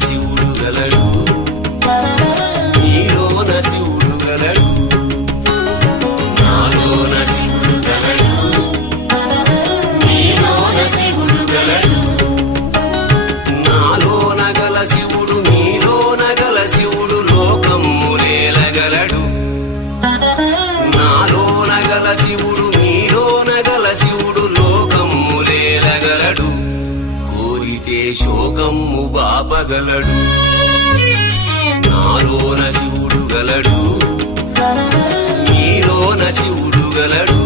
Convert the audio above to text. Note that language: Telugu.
శివుడు గలడు నీలోన శివుడు గలడు నాలోన శివుడు గలడు నీలోన శివుడు గలడు నాలోన గల శివుడు నీలోన గల శివుడు లోకములేలగలడు నాలోన గల శివుడు నీలోన గల శివుడు లోకములేలగలడు కోరితే శోకము బాపగలడు నాలోన శివుడు గలడు నీలోన శివుడు గలడు